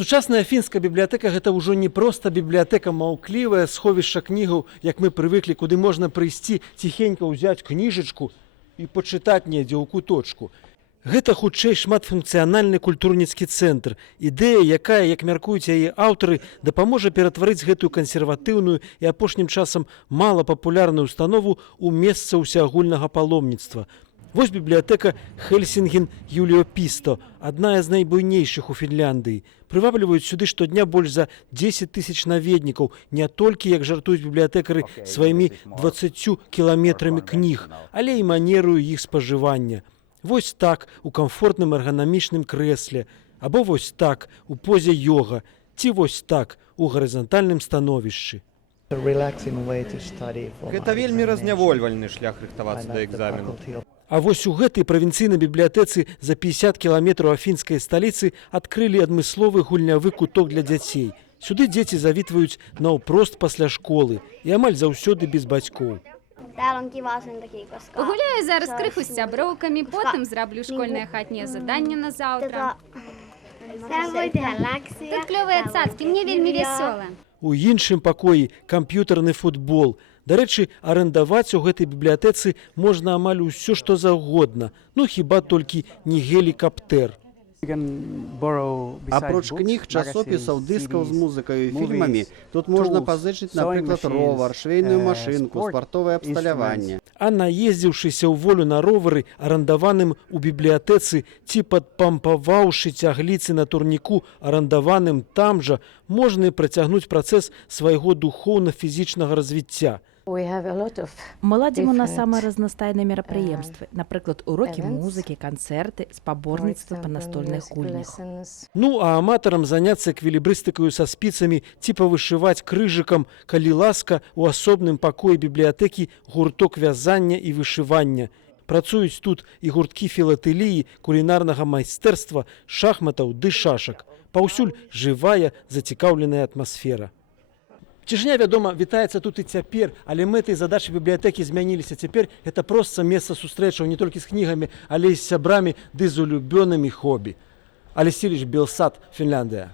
Сучасная фінская бібліятэка гэта ўжо не проста бібліятэка маўклівая, сховішча кнігаў, як мы прывыклі, куды можна прыйсці ціхенька ўзяць кніжачку і пачытаць недзе ў куточку. Гэта хутчэй шматфункцыянальны культурніцкі цэнтр, ідэя, якая, як мяркуюць яе аўтары, дапаможа ператварыць гэтую кансерватыўную і апошнім часам малапапулярную установу ў месца ўсеагульнага паломніцтва. Вось бібліятэка Хельсінген Юліопісто, адна з найбуйнейшых у Фінляндыі. Прывабліваюць сюды штодня больш за 10 тысяч наведнікаў, не толькі, як жартуюць бібліятэкары, сваімі 20 кіламетрамі кніг, але і манерою іх спажывання. Вось так у камфортным эрганамічным крэсле, або вось так у позе йога, ці вось так у гарызантальным становішчы. Гэта вельмі разнявольвальны шлях рыхтавацца да экзамену. А вось у гэтай правінцыйнай бібліятэцы за 50 кіламетраў афінскай сталіцы адкрылі адмысловы гульнявы куток для дзяцей. Сюды дзеці завітваюць наўпрост пасля школы і амаль заўсёды без бацькоў. Пагуляю зараз крыху з сяброўкамі, потым зраблю школьнае хатняе заданне на заўтра. Тут клёвыя цацкі, мне вельмі вясёла. У іншым пакоі камп'ютарны футбол. Дарэчы, арандаваць у гэтай бібліятэцы можна амаль усё, што заўгодна. Ну, хіба толькі не гелікаптэр. Апроч кніг, часопісаў, дыскаў з музыкай і фільмамі, тут можна пазычыць, напрыклад, ровар, швейную машынку, спартовае абсталяванне. А наездзіўшыся ў волю на ровары, арандаваным у бібліятэцы ці падпампаваўшы цягліцы на турніку, арандаваным там жа, можна і працягнуць працэс свайго духоўна-фізічнага развіцця. Мы ладзім у нас самыя разнастайныя мерапрыемствы, напрыклад, урокі музыкі, канцэрты, спаборніцтвы па настольных гульнях. Ну, а аматарам заняцца эквілібрыстыкаю са спіцамі ці павышываць крыжыкам, калі ласка, у асобным пакоі бібліятэкі гурток вязання і вышывання. Працуюць тут і гурткі філатэліі, кулінарнага майстэрства, шахматаў ды шашак. Паўсюль жывая, зацікаўленая атмасфера. Цішня, вядома, вітаецца тут і цяпер, але мэты і задачы бібліятэкі змяніліся. Цяпер гэта проста месца сустрэчаў не толькі з кнігамі, але і з сябрамі ды з улюбёнымі хобі. Алексій Белсат, Фінляндыя.